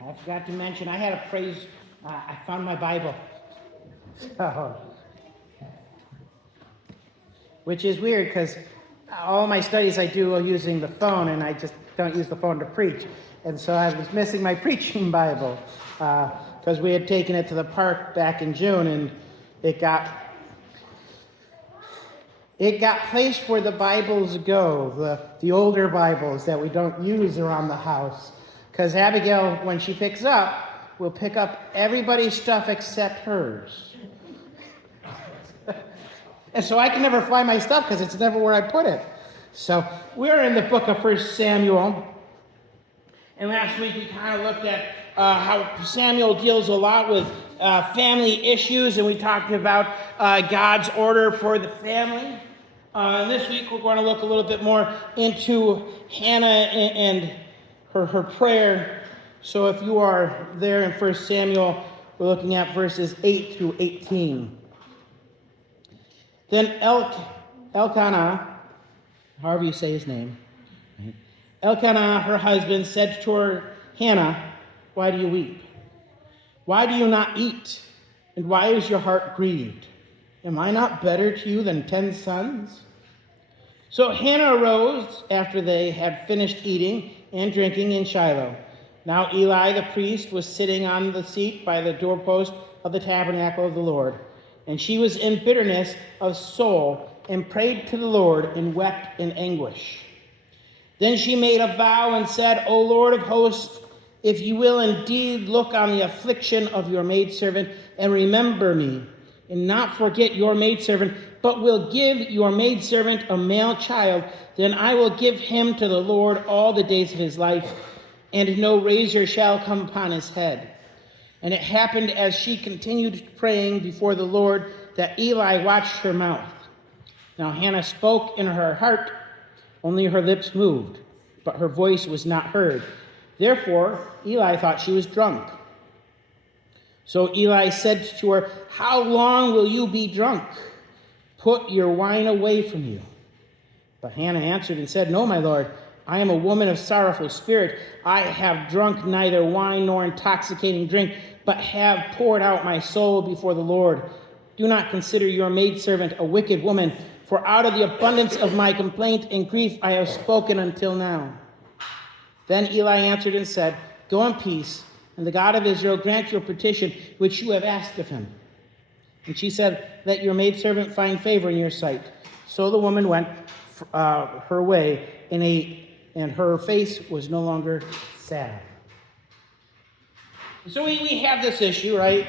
I forgot to mention, I had a praise, I found my Bible. So, which is weird because all my studies I do are using the phone, and I just don't use the phone to preach. And so I was missing my preaching Bible because we had taken it to the park back in June, and it got placed where the Bibles go, the older Bibles that we don't use around the house. Because Abigail, when she picks up, will pick up everybody's stuff except hers. And so I can never find my stuff because it's never where I put it. So we're in the book of 1 Samuel. And last week we kind of looked at how Samuel deals a lot with family issues. And we talked about God's order for the family. And this week we're going to look a little bit more into Hannah and her prayer. So if you are there in 1 Samuel, we're looking at verses 8 through 18. Then Elkanah, however you say his name, Elkanah, her husband, said to her, Hannah, why do you weep? Why do you not eat? And why is your heart grieved? Am I not better to you than 10 sons? So Hannah arose after they had finished eating and drinking in Shiloh. Now Eli the priest was sitting on the seat by the doorpost of the tabernacle of the Lord. And she was in bitterness of soul and prayed to the Lord and wept in anguish. Then she made a vow and said, O Lord of hosts, if you will indeed look on the affliction of your maidservant and remember me, and not forget your maidservant, but will give your maidservant a male child, then I will give him to the Lord all the days of his life, and no razor shall come upon his head. And it happened as she continued praying before the Lord that Eli watched her mouth. Now Hannah spoke in her heart, only her lips moved, but her voice was not heard. Therefore Eli thought she was drunk. So Eli said to her, How long will you be drunk? Put your wine away from you. But Hannah answered and said, No, my lord, I am a woman of sorrowful spirit. I have drunk neither wine nor intoxicating drink, but have poured out my soul before the Lord. Do not consider your maidservant a wicked woman, for out of the abundance of my complaint and grief I have spoken until now. Then Eli answered and said, Go in peace, and the God of Israel grant your petition which you have asked of him. And she said, Let your maidservant find favor in your sight. So the woman went her way and ate, and her face was no longer sad. So we have this issue, right?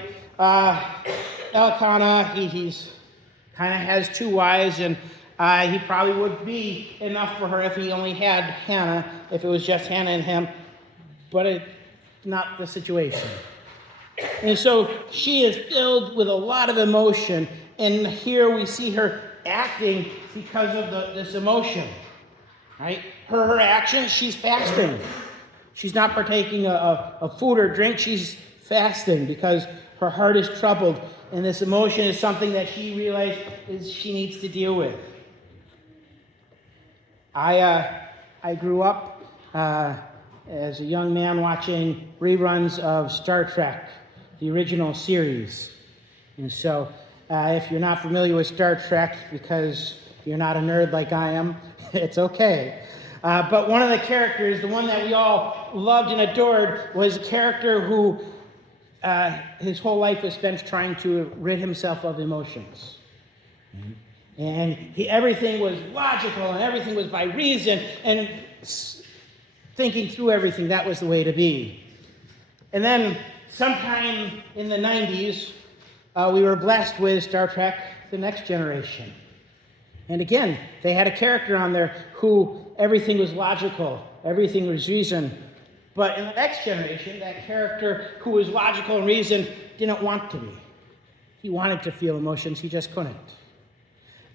Elkanah, he's kind of has two wives, and he probably would be enough for her if he only had Hannah, if it was just Hannah and him, but it's not the situation. And so she is filled with a lot of emotion, and here we see her acting because of this emotion, right? Her actions, she's fasting. She's not partaking of food or drink. She's fasting because her heart is troubled, and this emotion is something that she realized she needs to deal with. I grew up as a young man watching reruns of Star Trek, the original series. And so if you're not familiar with Star Trek, because you're not a nerd like I am, it's okay. But one of the characters, the one that we all loved and adored, was a character who his whole life was spent trying to rid himself of emotions. And everything was logical, and everything was by reason, and thinking through everything, that was the way to be. And then sometime in the 90s, we were blessed with Star Trek: The Next Generation. And again, they had a character on there who everything was logical, everything was reason. But in the Next Generation, that character who was logical and reason didn't want to be. He wanted to feel emotions, he just couldn't.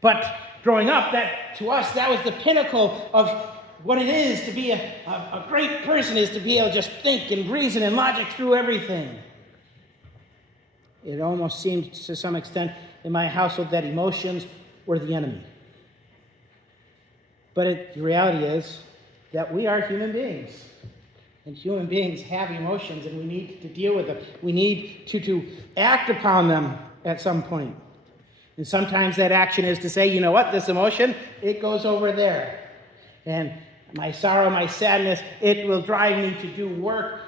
But growing up, to us, that was the pinnacle of what it is to be a great person, is to be able to just think and reason and logic through everything. It almost seemed to some extent in my household that emotions were the enemy. But the reality is that we are human beings. And human beings have emotions, and we need to deal with them. We need to act upon them at some point. And sometimes that action is to say, you know what, this emotion, it goes over there. And my sorrow, my sadness, it will drive me to do work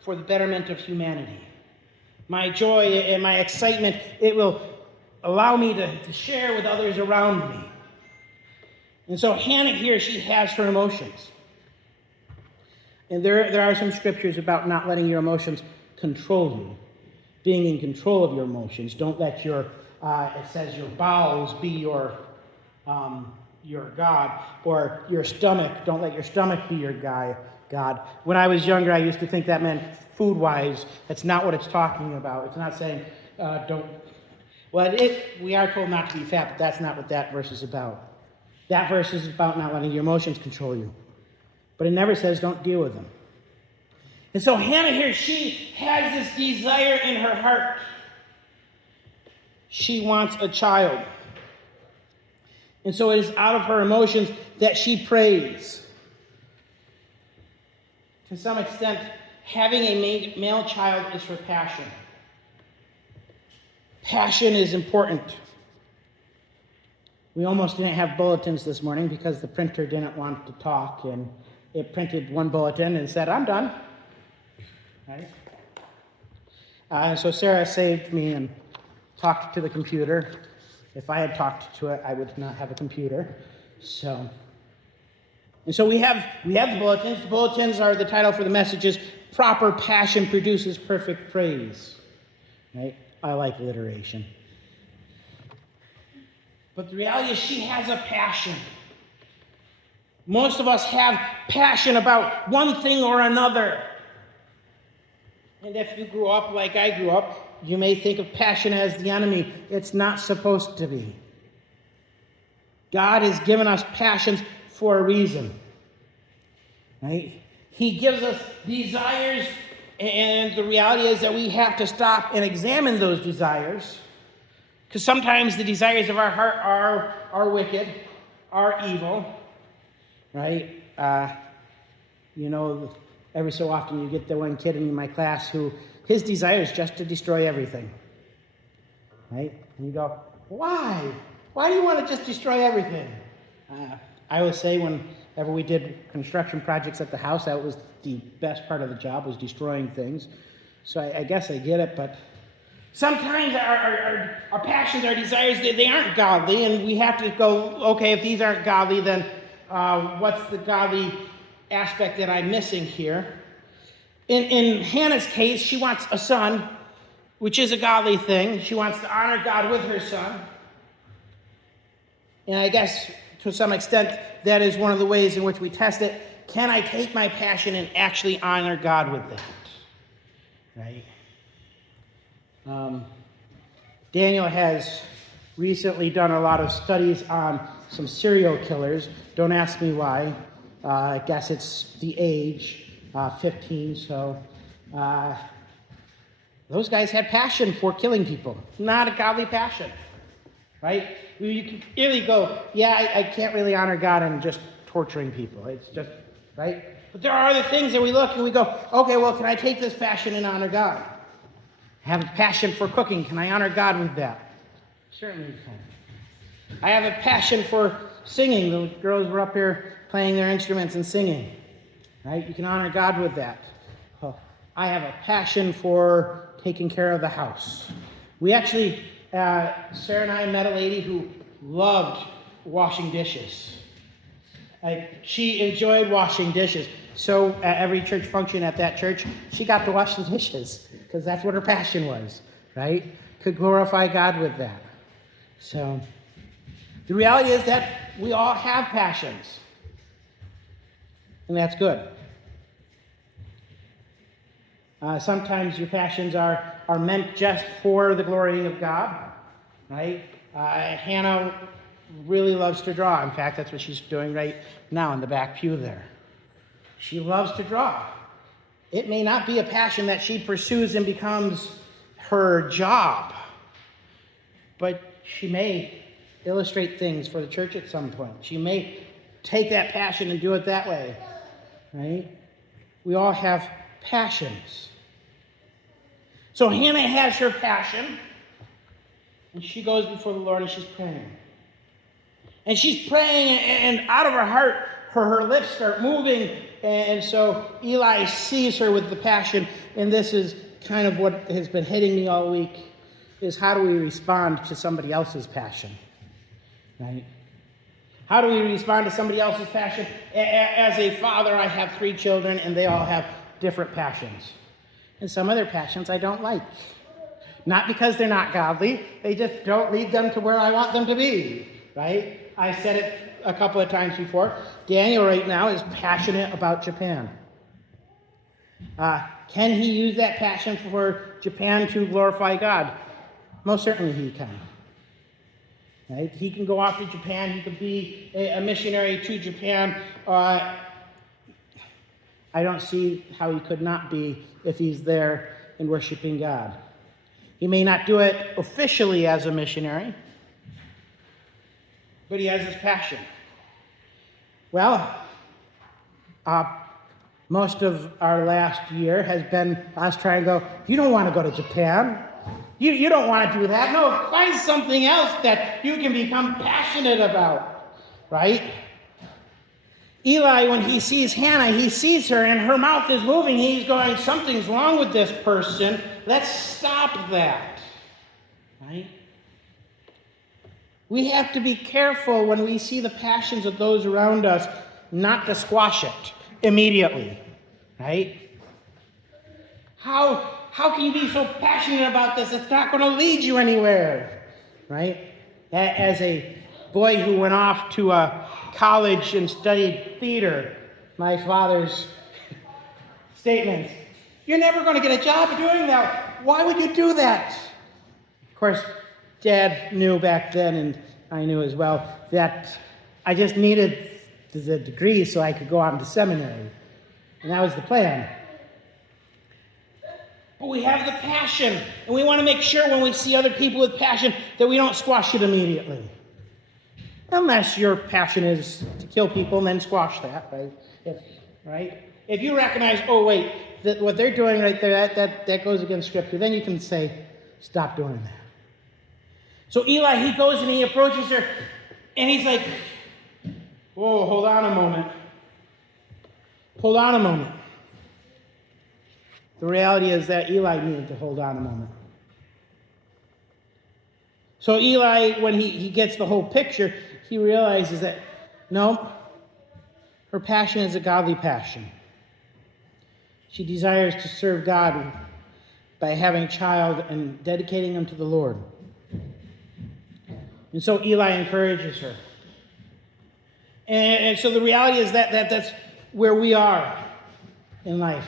for the betterment of humanity. My joy and my excitement, it will allow me to share with others around me. And so Hannah here, she has her emotions. And there are some scriptures about not letting your emotions control you, being in control of your emotions. Don't let your, it says your bowels be your God, or your stomach. Don't let your stomach be your God. When I was younger, I used to think that meant food-wise. That's not what it's talking about. It's not saying don't. Well, we are told not to be fat, but that's not what that verse is about. That verse is about not letting your emotions control you. But it never says don't deal with them. And so Hannah here, she has this desire in her heart. She wants a child. And so it is out of her emotions that she prays. To some extent, having a male child is her passion. Passion is important. We almost didn't have bulletins this morning because the printer didn't want to talk, and it printed one bulletin and said, I'm done. Right? And so Sarah saved me and talked to the computer. If I had talked to it, I would not have a computer. So we have the bulletins. The bulletins are the title for the messages. Proper passion produces perfect praise. Right? I like alliteration. But the reality is she has a passion. Most of us have passion about one thing or another. And if you grew up like I grew up, you may think of passion as the enemy. It's not supposed to be. God has given us passions for a reason. Right? He gives us desires, and the reality is that we have to stop and examine those desires. Because sometimes the desires of our heart are wicked, are evil. Right? Every so often you get the one kid in my class who his desire is just to destroy everything. Right? And you go, why? Why do you want to just destroy everything? I would say whenever we did construction projects at the house, that was the best part of the job, was destroying things. So I guess I get it, but sometimes our passions, our desires, they aren't godly, and we have to go, okay, if these aren't godly, then what's the godly aspect that I'm missing here? In Hannah's case, she wants a son, which is a godly thing. She wants to honor God with her son. And I guess to some extent, that is one of the ways in which we test it. Can I take my passion and actually honor God with that? Right? Daniel has recently done a lot of studies on some serial killers. Don't ask me why. I guess it's the age, 15, so those guys had passion for killing people. Not a godly passion, right? You can really go, yeah, I can't really honor God in just torturing people. It's just, right? But there are other things that we look and we go, okay, well, can I take this passion and honor God? I have a passion for cooking. Can I honor God with that? Certainly you can. I have a passion for singing. The girls were up here playing their instruments and singing. Right? You can honor God with that. Oh, I have a passion for taking care of the house. We actually, Sarah and I met a lady who loved washing dishes. She enjoyed washing dishes. So at every church function at that church, she got to wash the dishes because that's what her passion was, right? Could glorify God with that. So the reality is that we all have passions. And that's good. Sometimes your passions are meant just for the glory of God, right? Hannah really loves to draw. In fact, that's what she's doing right now in the back pew there. She loves to draw. It may not be a passion that she pursues and becomes her job, but she may illustrate things for the church at some point. She may take that passion and do it that way, right? We all have passions. So Hannah has her passion, and she goes before the Lord and she's praying. And she's praying, and out of her heart, her lips start moving. And so Eli sees her with the passion, and this is kind of what has been hitting me all week, is how do we respond to somebody else's passion, right? How do we respond to somebody else's passion? As a father, I have 3 children, and they all have different passions. And some of their passions I don't like. Not because they're not godly, they just don't lead them to where I want them to be, right? I said it a couple of times before. Daniel right now is passionate about Japan. Can he use that passion for Japan to glorify God? Most certainly he can. Right? He can go off to Japan. He could be a missionary to Japan. I don't see how he could not be if he's there and worshiping God. He may not do it officially as a missionary, but he has his passion. Well, most of our last year has been us trying to go, you don't want to go to Japan. You don't want to do that. No, find something else that you can become passionate about, right? Eli, when he sees Hannah, he sees her and her mouth is moving. He's going, something's wrong with this person. Let's stop that, right? We have to be careful when we see the passions of those around us not to squash it immediately, right? How can you be so passionate about this? It's not going to lead you anywhere, right? As a boy who went off to a college and studied theater, my father's statement, you're never going to get a job doing that. Why would you do that? Of course, Dad knew back then, and I knew as well, that I just needed the degree so I could go on to seminary. And that was the plan. But we have the passion, and we want to make sure when we see other people with passion that we don't squash it immediately. Unless your passion is to kill people and then squash that, right? If you recognize, oh wait, that what they're doing right there, that goes against Scripture, then you can say, stop doing that. So Eli, he goes and he approaches her, and he's like, whoa, hold on a moment. Hold on a moment. The reality is that Eli needed to hold on a moment. So Eli, when he gets the whole picture, he realizes that, no, her passion is a godly passion. She desires to serve God by having a child and dedicating him to the Lord. And so Eli encourages her. And so the reality is that that's where we are in life.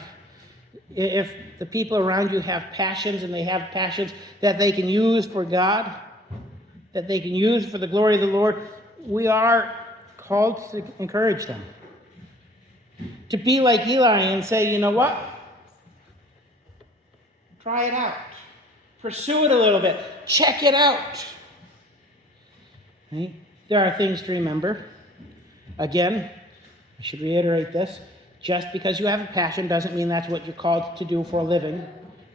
If the people around you have passions, and they have passions that they can use for God, that they can use for the glory of the Lord, we are called to encourage them. To be like Eli and say, you know what? Try it out. Pursue it a little bit. Check it out. Right? There are things to remember. Again, I should reiterate this. Just because you have a passion doesn't mean that's what you're called to do for a living,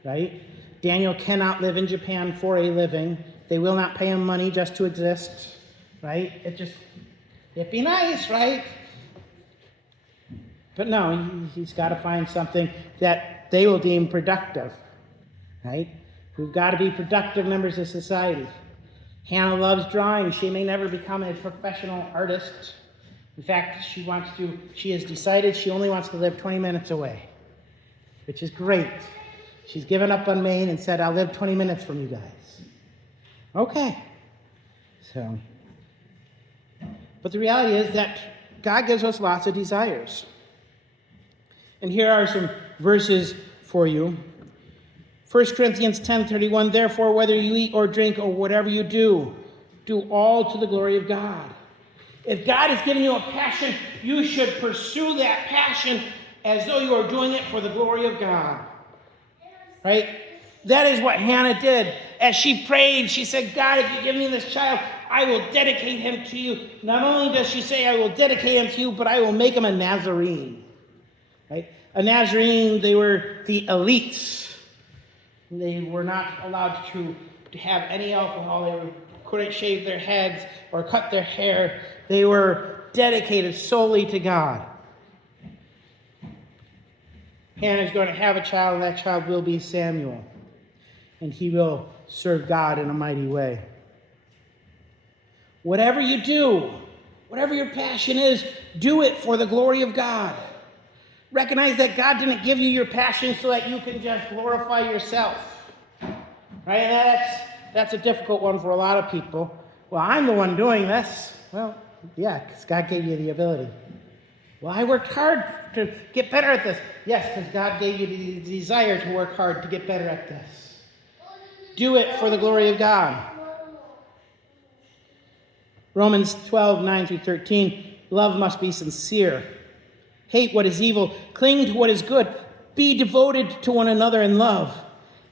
right? Daniel cannot live in Japan for a living. They will not pay him money just to exist, right? It'd be nice, right? But no, he's got to find something that they will deem productive, right? We've got to be productive members of society. Hannah loves drawing. She may never become a professional artist. In fact, she has decided she only wants to live 20 minutes away, which is great. She's given up on Maine and said, I'll live 20 minutes from you guys. Okay. But the reality is that God gives us lots of desires. And here are some verses for you. 1 Corinthians 10:31, therefore, whether you eat or drink or whatever you do all to the glory of God. If God has given you a passion, you should pursue that passion as though you are doing it for the glory of God. Right? That is what Hannah did. As she prayed, she said, God, if you give me this child, I will dedicate him to you. Not only does she say, I will dedicate him to you, but I will make him a Nazarene. Right? A Nazarene, they were the elites. They were not allowed to have any alcohol. They couldn't shave their heads or cut their hair. They were dedicated solely to God. Hannah is going to have a child, and that child will be Samuel. And he will serve God in a mighty way. Whatever you do, whatever your passion is, do it for the glory of God. Recognize that God didn't give you your passion so that you can just glorify yourself. Right? And that's a difficult one for a lot of people. Well, I'm the one doing this. Well, yeah, because God gave you the ability. Well, I worked hard to get better at this. Yes, because God gave you the desire to work hard to get better at this. Do it for the glory of God. Romans 12, 9 through 13. Love must be sincere. Hate what is evil. Cling to what is good. Be devoted to one another in love.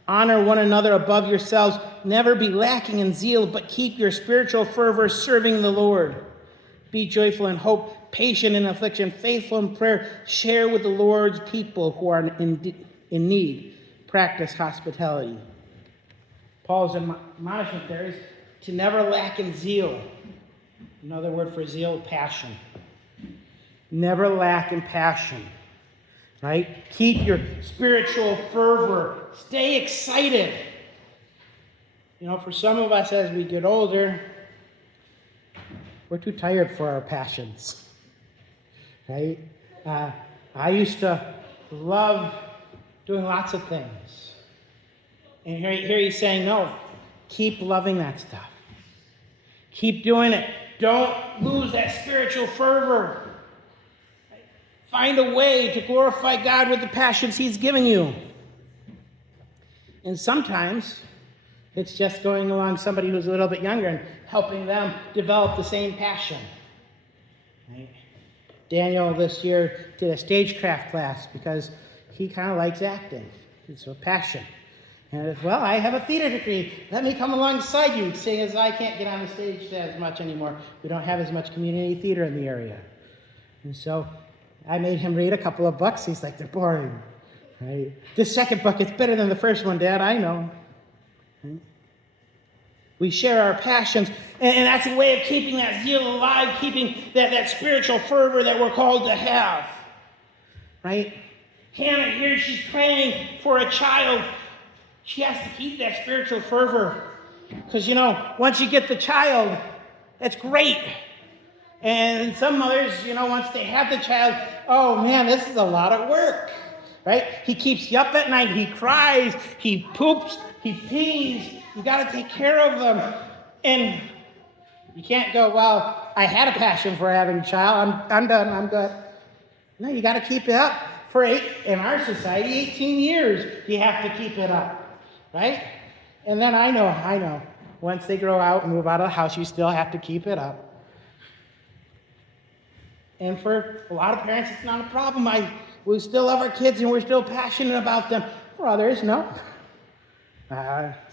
Honor one another above yourselves. Never be lacking in zeal, but keep your spiritual fervor serving the Lord. Be joyful in hope, patient in affliction, faithful in prayer. Share with the Lord's people who are in need. Practice hospitality. Paul's admonishment there is to never lack in zeal. Another word for zeal, passion. Never lack in passion. Right? Keep your spiritual fervor. Stay excited. You know, for some of us as we get older, we're too tired for our passions. Right? I used to love doing lots of things. And here he's saying, no, keep loving that stuff. Keep doing it. Don't lose that spiritual fervor. Find a way to glorify God with the passions he's given you. And sometimes it's just going along somebody who's a little bit younger and helping them develop the same passion. Right? Daniel this year did a stagecraft class because he kind of likes acting. It's a passion. And well, I have a theater degree. Let me come alongside you, seeing as I can't get on the stage as much anymore. We don't have as much community theater in the area. And so I made him read a couple of books. He's like, they're boring. Right? This second book is better than the first one, Dad. I know. Right? We share our passions, and that's a way of keeping that zeal alive, keeping that spiritual fervor that we're called to have. Right? Hannah here, she's praying for a child. She has to keep that spiritual fervor. Because, you know, once you get the child, that's great. And some mothers, you know, once they have the child, oh man, this is a lot of work. Right? He keeps you up at night. He cries. He poops. He pees. You got to take care of them. And you can't go, well, I had a passion for having a child. I'm done. I'm good. No, you got to keep it up. For in our society, 18 years, you have to keep it up. Right? And then I know. Once they grow out and move out of the house, you still have to keep it up. And for a lot of parents, it's not a problem. We still love our kids and we're still passionate about them. For others, no.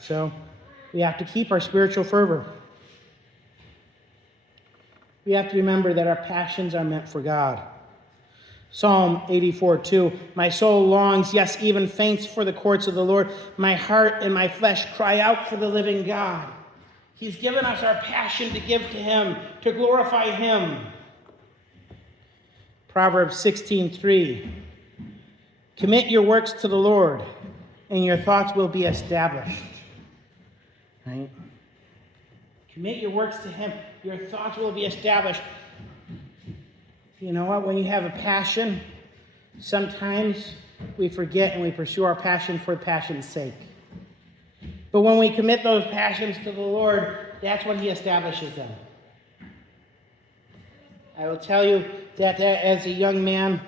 So we have to keep our spiritual fervor. We have to remember that our passions are meant for God. Psalm 84:2. My soul longs, yes, even faints for the courts of the Lord. My heart and my flesh cry out for the living God. He's given us our passion to give to him, to glorify him. Proverbs 16:3. Commit your works to the Lord, and your thoughts will be established. Right? Commit your works to him. Your thoughts will be established. You know what? When you have a passion, sometimes we forget and we pursue our passion for passion's sake. But when we commit those passions to the Lord, that's when he establishes them. I will tell you that as a young man,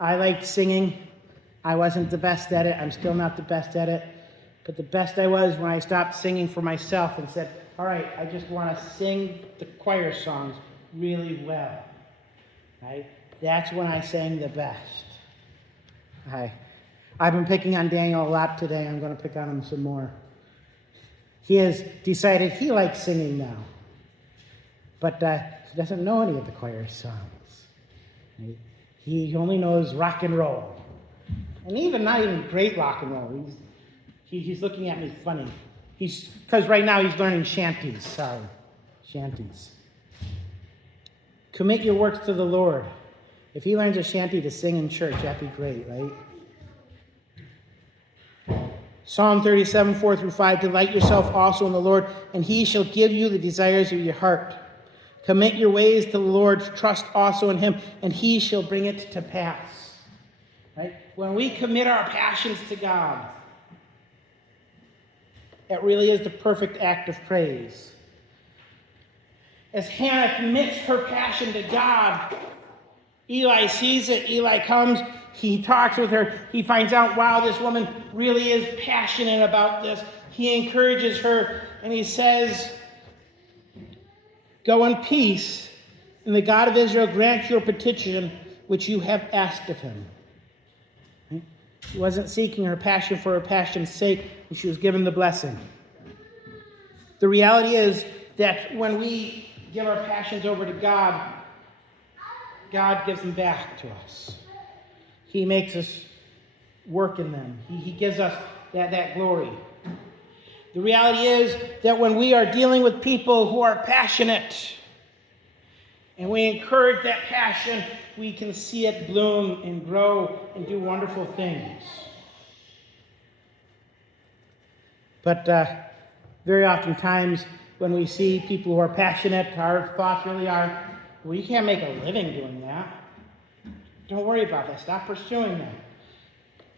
I liked singing. I wasn't the best at it. I'm still not the best at it. But the best I was when I stopped singing for myself and said, all right, I just want to sing the choir songs really well. Right? That's when I sang the best. I've been picking on Daniel a lot today. I'm going to pick on him some more. He has decided he likes singing now. But he doesn't know any of the choir songs. Right? He only knows rock and roll. And even not even great rock and roll. He's looking at me funny. Because right now he's learning shanties. Sorry. Shanties. Commit your works to the Lord. If he learns a shanty to sing in church, that'd be great, right? Psalm 37, 4-5, delight yourself also in the Lord, and he shall give you the desires of your heart. Commit your ways to the Lord, trust also in him, and he shall bring it to pass. Right? When we commit our passions to God, it really is the perfect act of praise. As Hannah commits her passion to God, Eli sees it. Eli comes. He talks with her. He finds out, wow, this woman really is passionate about this. He encourages her, and he says, go in peace, and the God of Israel grant your petition, which you have asked of him. Right? She wasn't seeking her passion for her passion's sake, and she was given the blessing. The reality is that when we give our passions over to God, God gives them back to us. He makes us work in them. He gives us that glory. The reality is that when we are dealing with people who are passionate and we encourage that passion, we can see it bloom and grow and do wonderful things. But very oftentimes when we see people who are passionate, our thoughts really are, well, you can't make a living doing that. Don't worry about that. Stop pursuing them.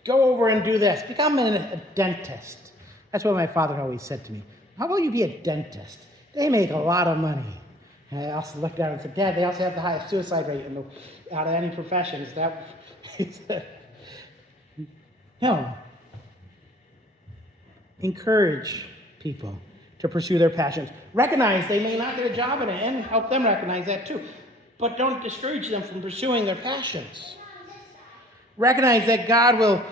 Go over and do this. Become a dentist. That's what my father always said to me. How about you be a dentist? They make a lot of money. And I also looked down and said, Dad, they also have the highest suicide rate out of any profession. Is that? He said, no. Encourage people to pursue their passions. Recognize they may not get a job in it, and help them recognize that too. But don't discourage them from pursuing their passions. Recognize that God will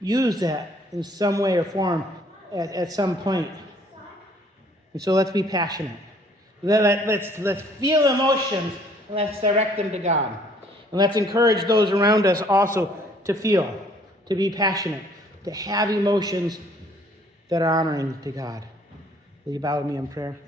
use that in some way or form at some point. And so let's be passionate. Let's feel emotions, and let's direct them to God. And let's encourage those around us also to feel, to be passionate, to have emotions that are honoring to God. Will you bow with me in prayer?